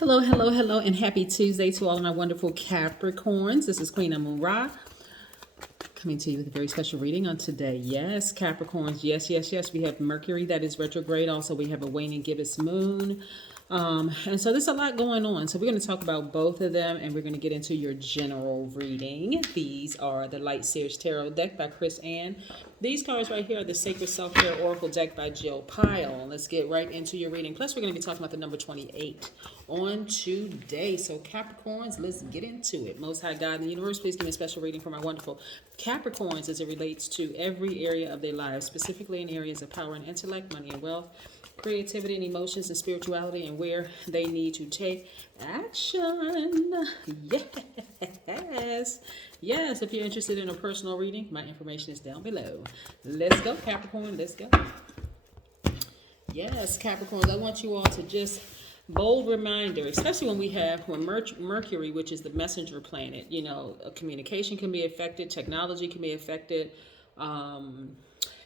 Hello, hello, hello, and happy Tuesday to all of my wonderful Capricorns. This is Queen Amun Ra coming to you with a very special reading on today. Yes, Capricorns, yes, yes, yes. We have Mercury that is retrograde. Also, we have a waning gibbous moon. And so there's a lot going on. So we're going to talk about both of them, and we're going to get into your general reading. These are the Light Sears Tarot deck by Chris Ann. These cards right here are the Sacred Self-Care Oracle deck by Jill Pyle. Let's get right into your reading. Plus, we're going to be talking about the number 28 on today. So Capricorns, let's get into it. Most High God in the universe, please give me a special reading for my wonderful Capricorns as it relates to every area of their lives, specifically in areas of power and intellect, money and wealth, creativity and emotions and spirituality, and where they need to take action. Yes, if you're interested in a personal reading, my information is down below. Let's go, Capricorn. Let's go. Yes, Capricorns, I want you all to just bold reminder, especially when Mercury, which is the messenger planet, communication can be affected, technology can be affected,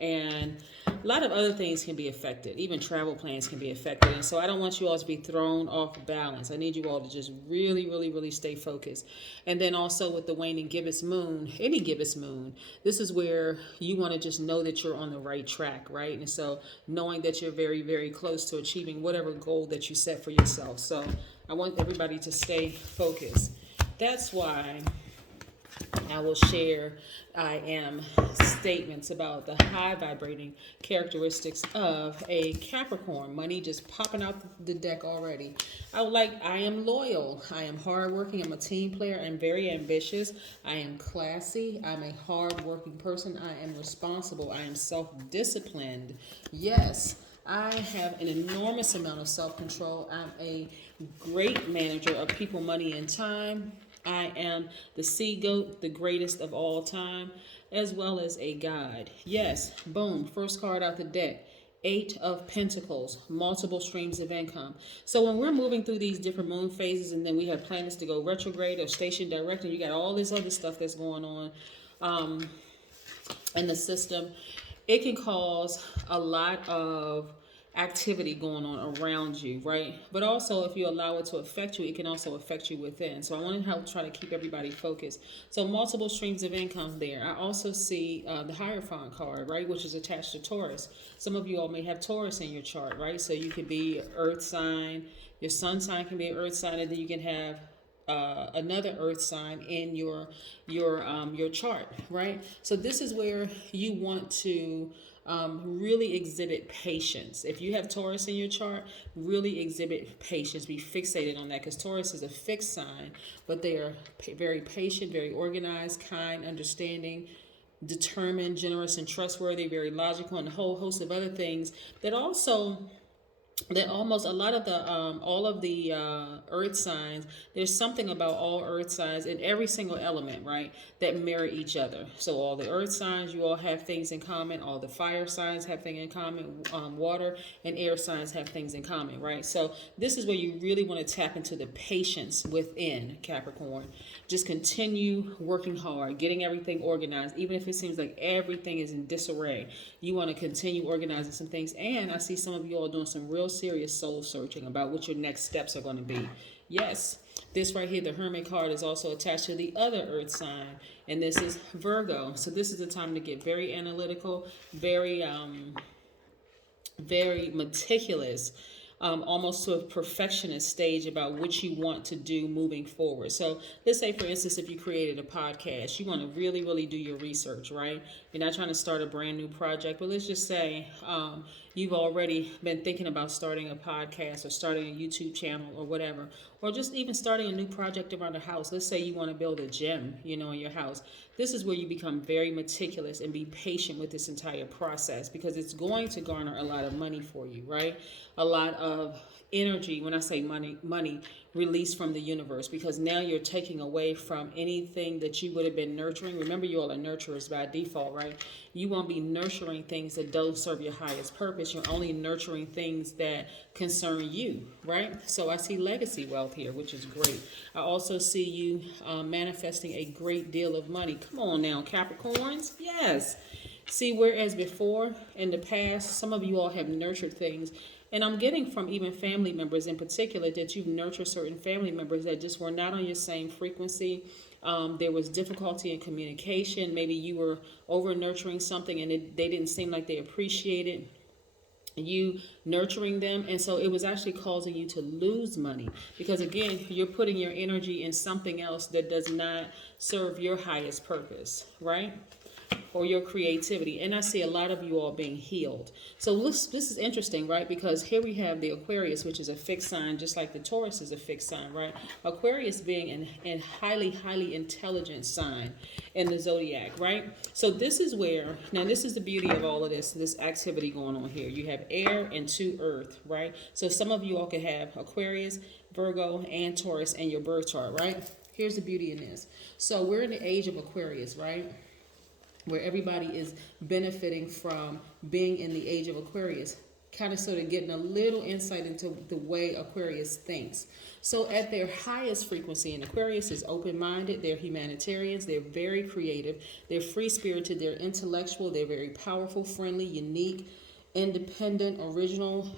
and a lot of other things can be affected. Even travel plans can be affected. And so I don't want you all to be thrown off balance. I need you all to just really, really, really stay focused. And then also with the waning gibbous moon, any gibbous moon, this is where you want to just know that you're on the right track, right? And so knowing that you're very, very close to achieving whatever goal that you set for yourself. So I want everybody to stay focused. That's why I will share statements about the high vibrating characteristics of a Capricorn. Money just popping out the deck already. I am loyal. I am hardworking. I'm a team player. I'm very ambitious. I am classy. I'm a hardworking person. I am responsible. I am self-disciplined. Yes. I have an enormous amount of self-control. I'm a great manager of people, money, and time. I am the sea goat, the greatest of all time, as well as a god. Yes, boom, first card out the deck. 8 of Pentacles, multiple streams of income. So when we're moving through these different moon phases, and then we have planets to go retrograde or station direct, and you got all this other stuff that's going on in the system, it can cause a lot of activity going on around you, right? But also, if you allow it to affect you, it can also affect you within. So I want to help try to keep everybody focused. So multiple streams of income there. I also see the Hierophant card, right, which is attached to Taurus. Some of you all may have Taurus in your chart, right? So you could be earth sign, your sun sign can be an earth sign, and then you can have another earth sign in your chart, right? So this is where you want to really exhibit patience. If you have Taurus in your chart, really exhibit patience. Be fixated on that, because Taurus is a fixed sign, but they are very patient, very organized, kind, understanding, determined, generous, and trustworthy, very logical, and a whole host of other things that almost a lot of the all of the earth signs, there's something about all earth signs in every single element, right, that mirror each other. So all the earth signs, you all have things in common. All the fire signs have things in common. Water and air signs have things in common, right? So this is where you really want to tap into the patience within Capricorn. Just continue working hard, getting everything organized, even if it seems like everything is in disarray. You want to continue organizing some things. And I see some of you all doing some real serious soul searching about what your next steps are going to be. Yes, this right here, the Hermit card, is also attached to the other earth sign, and this is Virgo. So this is the time to get very analytical, very meticulous, almost to a perfectionist stage about what you want to do moving forward. So let's say, for instance, if you created a podcast, you want to really, really do your research, right? You're not trying to start a brand new project, but let's just say you've already been thinking about starting a podcast or starting a YouTube channel or whatever, or just even starting a new project around the house. Let's say you want to build a gym, in your house. This is where you become very meticulous and be patient with this entire process, because it's going to garner a lot of money for you, right? A lot of energy. When I say money released from the universe, because now you're taking away from anything that you would have been nurturing. Remember, you all are nurturers by default, right? You won't be nurturing things that don't serve your highest purpose. You're only nurturing things that concern you, right? So I see legacy wealth here, which is great. I also see you manifesting a great deal of money. Come on now, Capricorns. Yes. See, whereas before, in the past, some of you all have nurtured things And I'm getting from even family members in particular that you've nurtured certain family members that just were not on your same frequency. There was difficulty in communication. Maybe you were over nurturing something and they didn't seem like they appreciated you nurturing them, and so it was actually causing you to lose money because again you're putting your energy in something else that does not serve your highest purpose, right? Or your creativity. And I see a lot of you all being healed. So this is interesting, right? Because here we have the Aquarius, which is a fixed sign, just like the Taurus is a fixed sign, right? Aquarius being a highly intelligent sign in the zodiac, right? So this is where, now this is the beauty of all of this activity going on here. You have air and 2 earth, right? So some of you all could have Aquarius, Virgo, and Taurus in your birth chart, right? Here's the beauty in this. So we're in the age of Aquarius, right? Where everybody is benefiting from being in the age of Aquarius, kind of sort of getting a little insight into the way Aquarius thinks. So at their highest frequency, and Aquarius is open-minded, they're humanitarians, they're very creative, they're free-spirited, they're intellectual, they're very powerful, friendly, unique, independent, original,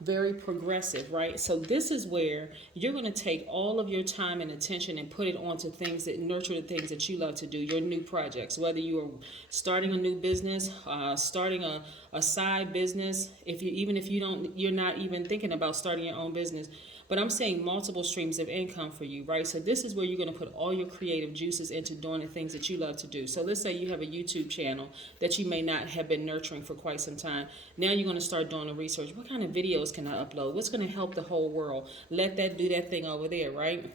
very progressive, right? So this is where you're going to take all of your time and attention and put it onto things that nurture the things that you love to do, your new projects, whether you are starting a new business, starting a side business, if you're not even thinking about starting your own business. But I'm saying multiple streams of income for you, right? So this is where you're going to put all your creative juices into doing the things that you love to do. So let's say you have a YouTube channel that you may not have been nurturing for quite some time. Now you're going to start doing the research. What kind of videos can I upload? What's going to help the whole world? Let that do that thing over there, right?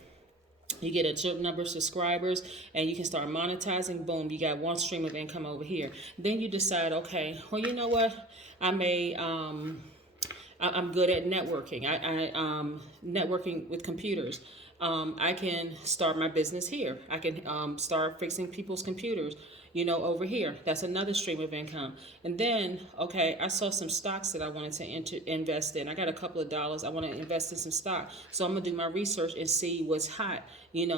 You get a certain number of subscribers and you can start monetizing. Boom, you got one stream of income over here. Then you decide, okay, well, you know what? I'm good at networking. I networking with computers. I can start my business here. I can start fixing people's computers, over here. That's another stream of income. And then, okay, I saw some stocks that I wanted to invest in. I got a couple of dollars. I want to invest in some stock. So I'm going to do my research and see what's hot.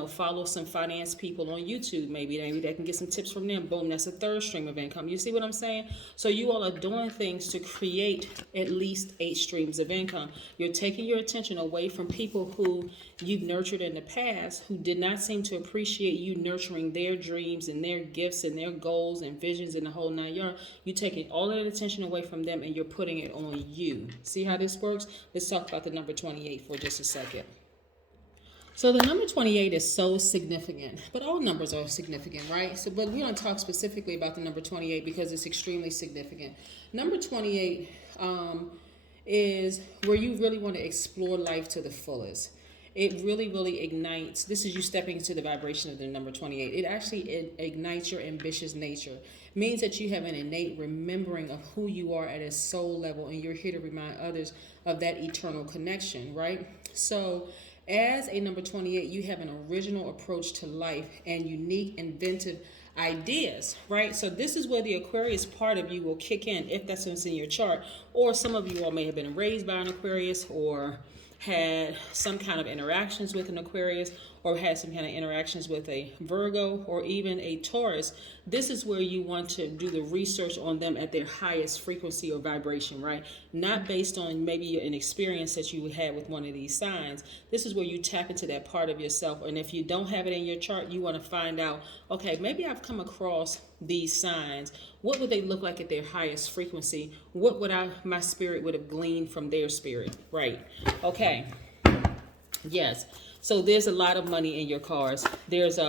Follow some finance people on YouTube. Maybe they can get some tips from them. Boom, that's a third stream of income. You see what I'm saying? So you all are doing things to create at least 8 streams of income. You're taking your attention away from people who you've nurtured in the past who did not seem to appreciate you nurturing their dreams and their gifts and their goals and visions in the whole 9 yards. You're taking all of that attention away from them and you're putting it on you. See how this works? Let's talk about the number 28 for just a second. So the number 28 is so significant, but all numbers are significant, right? But we're going to talk specifically about the number 28 because it's extremely significant. Number 28 is where you really want to explore life to the fullest. It really ignites. This is you stepping into the vibration of the number 28. It actually ignites your ambitious nature. It means that you have an innate remembering of who you are at a soul level, and you're here to remind others of that eternal connection, right? So as a number 28, you have an original approach to life and unique, inventive ideas, right? So this is where the Aquarius part of you will kick in if that's what's in your chart. Or some of you all may have been raised by an Aquarius or had some kind of interactions with an Aquarius or had some kind of interactions with a Virgo or even a Taurus. This is where you want to do the research on them at their highest frequency or vibration, right? Not based on maybe an experience that you had with one of these signs. This is where you tap into that part of yourself. And if you don't have it in your chart, you want to find out, okay, maybe I've come across these signs. What would they look like at their highest frequency? What would my spirit would have gleaned from their spirit, right? Okay. Yes. So there's a lot of money in your cards. There's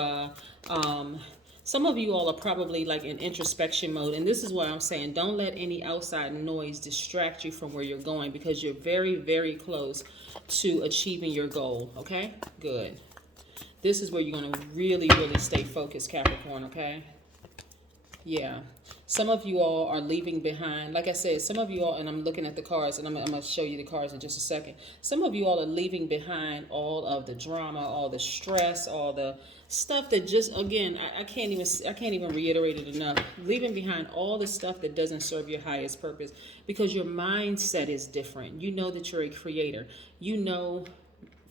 some of you all are probably like in introspection mode. And this is why I'm saying don't let any outside noise distract you from where you're going, because you're very close to achieving your goal. Okay, good. This is where you're going to really stay focused, Capricorn. Okay. Yeah. Some of you all are leaving behind, like I said, some of you all, and I'm looking at the cards, and I'm going to show you the cards in just a second. Some of you all are leaving behind all of the drama, all the stress, all the stuff that just, again, I can't even reiterate it enough. Leaving behind all the stuff that doesn't serve your highest purpose, because your mindset is different. You know that you're a creator. You know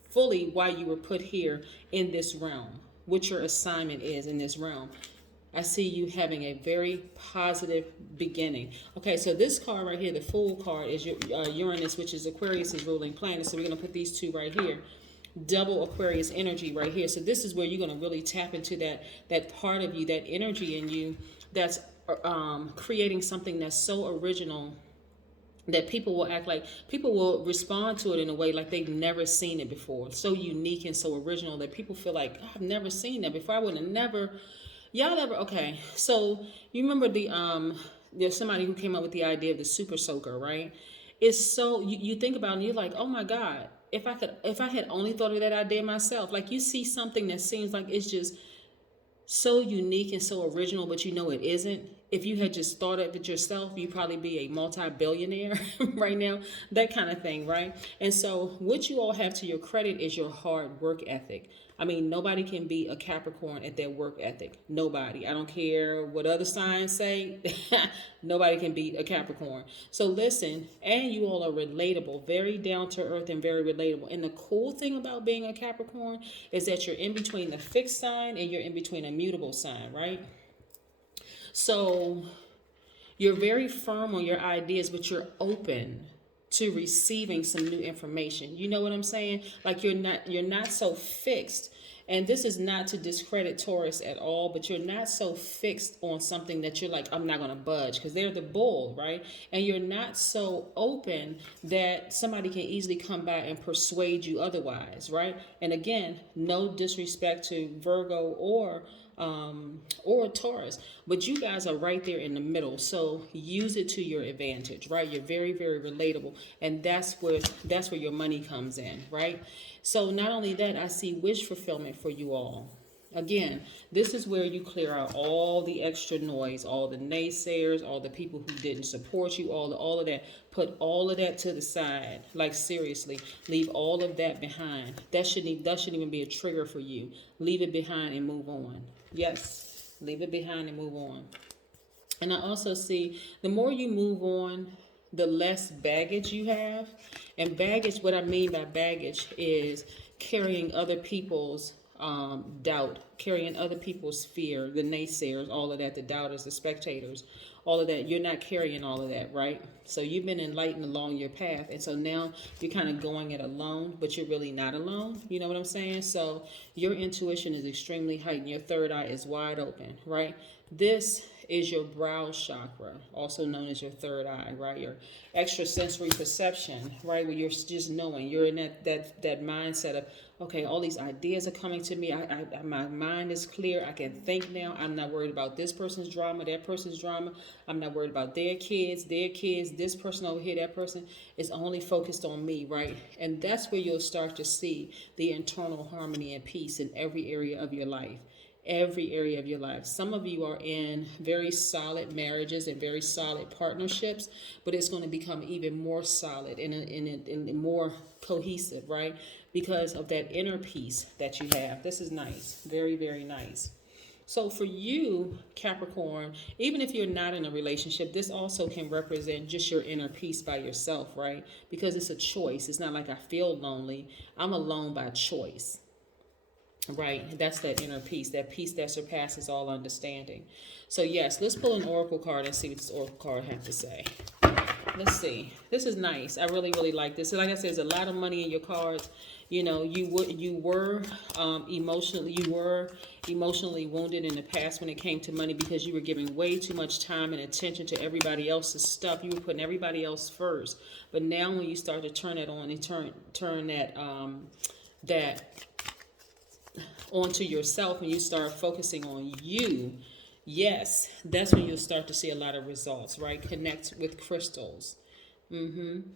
fully why you were put here in this realm, what your assignment is in this realm. I see you having a very positive beginning. Okay, so this card right here, the Fool card, is your Uranus, which is Aquarius's ruling planet. So we're going to put these two right here. Double Aquarius energy right here. So this is where you're going to really tap into that part of you, that energy in you that's creating something that's so original that people will respond to it in a way like they've never seen it before. So unique and so original that people feel like, oh, I've never seen that before. I would have never. Y'all ever, okay, so you remember there's somebody who came up with the idea of the super soaker, right? It's so, you think about it and you're like, oh my God, if I had only thought of that idea myself. Like, you see something that seems like it's just so unique and so original, but you know it isn't. If you had just thought of it yourself, you'd probably be a multi-billionaire right now, that kind of thing, right? And so what you all have to your credit is your hard work ethic. I mean, nobody can be a Capricorn at their work ethic. Nobody. I don't care what other signs say. Nobody can beat a Capricorn. So listen, and you all are relatable, very down to earth and very relatable. And the cool thing about being a Capricorn is that you're in between the fixed sign and you're in between a mutable sign, right? So you're very firm on your ideas, but you're open to receiving some new information. You know what I'm saying? Like, you're not so fixed. And this is not to discredit Taurus at all, but you're not so fixed on something that you're like, I'm not going to budge, because they're the bull, right? And you're not so open that somebody can easily come by and persuade you otherwise, right? And again, no disrespect to Virgo or Taurus, but you guys are right there in the middle. So use it to your advantage, right? You're very, very relatable, and that's where your money comes in, right? So not only that, I see wish fulfillment for you all. Again, this is where you clear out all the extra noise, all the naysayers, all the people who didn't support you, all of that. Put all of that to the side. Like, seriously, leave all of that behind. That shouldn't even be a trigger for you. Leave it behind and move on. Yes, leave it behind and move on. And I also see the more you move on, the less baggage you have. And baggage, what I mean by baggage is carrying other people's doubt, carrying other people's fear, the naysayers, all of that, the doubters, the spectators, all of that. You're not carrying all of that, right? So you've been enlightened along your path. And so now you're kind of going it alone, but you're really not alone. You know what I'm saying? So your intuition is extremely heightened. Your third eye is wide open, right? This is your brow chakra, also known as your third eye, right? Your extrasensory perception, right? Where you're just knowing, you're in that mindset of, okay, all these ideas are coming to me. My mind is clear. I can think now. I'm not worried about this person's drama, that person's drama. I'm not worried about their kids, this person over here, that person is only focused on me, right? And that's where you'll start to see the internal harmony and peace in every area of your life. Every area of your life. Some of you are in very solid marriages and very solid partnerships, but it's going to become even more solid and more cohesive, right? Because of that inner peace that you have. This is nice. Very, very nice. So for you, Capricorn, even if you're not in a relationship, this also can represent just your inner peace by yourself, right? Because it's a choice. It's not like I feel lonely. I'm alone by choice. Right, that's that inner peace that surpasses all understanding. So yes, let's pull an oracle card and see what this oracle card has to say. Let's see. This is nice. I really, really like this. So like I said, there's a lot of money in your cards. You know, you were emotionally wounded in the past when it came to money because you were giving way too much time and attention to everybody else's stuff. You were putting everybody else first. But now when you start to turn that on and turn that onto yourself and you start focusing on you, yes, that's when you'll start to see a lot of results, right? Connect with crystals. And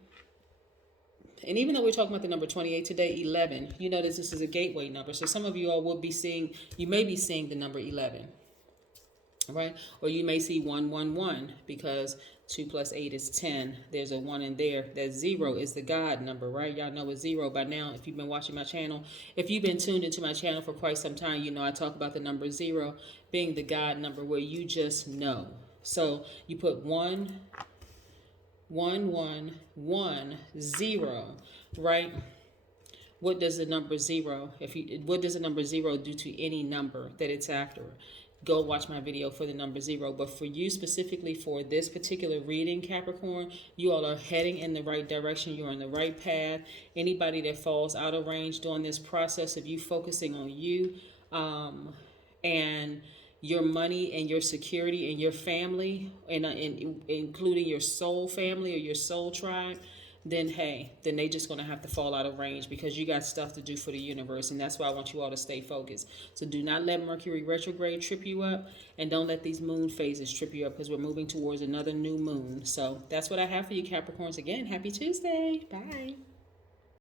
even though we're talking about the number 28 today, 11, you notice this is a gateway number. So some of you all may be seeing the number 11, right? Or you may see 111 because 2 plus 8 is 10. There's a 1 in there. That 0 is the God number, right? Y'all know it's 0 by now. If you've been watching my channel, if you've been tuned into my channel for quite some time, you know I talk about the number 0 being the God number where you just know. So you put 1, 1, 1, 1, 0, right? What does the number 0, what does the number 0 do to any number that it's after? go watch my video for the number 0. But for you specifically for this particular reading, Capricorn, you all are heading in the right direction. You're on the right path. Anybody that falls out of range during this process of you focusing on you and your money and your security and your family, and including your soul family or your soul tribe, then hey, then they just going to have to fall out of range because you got stuff to do for the universe. And that's why I want you all to stay focused. So do not let Mercury retrograde trip you up, and don't let these moon phases trip you up, because we're moving towards another new moon. So that's what I have for you, Capricorns. Again, happy Tuesday. Bye.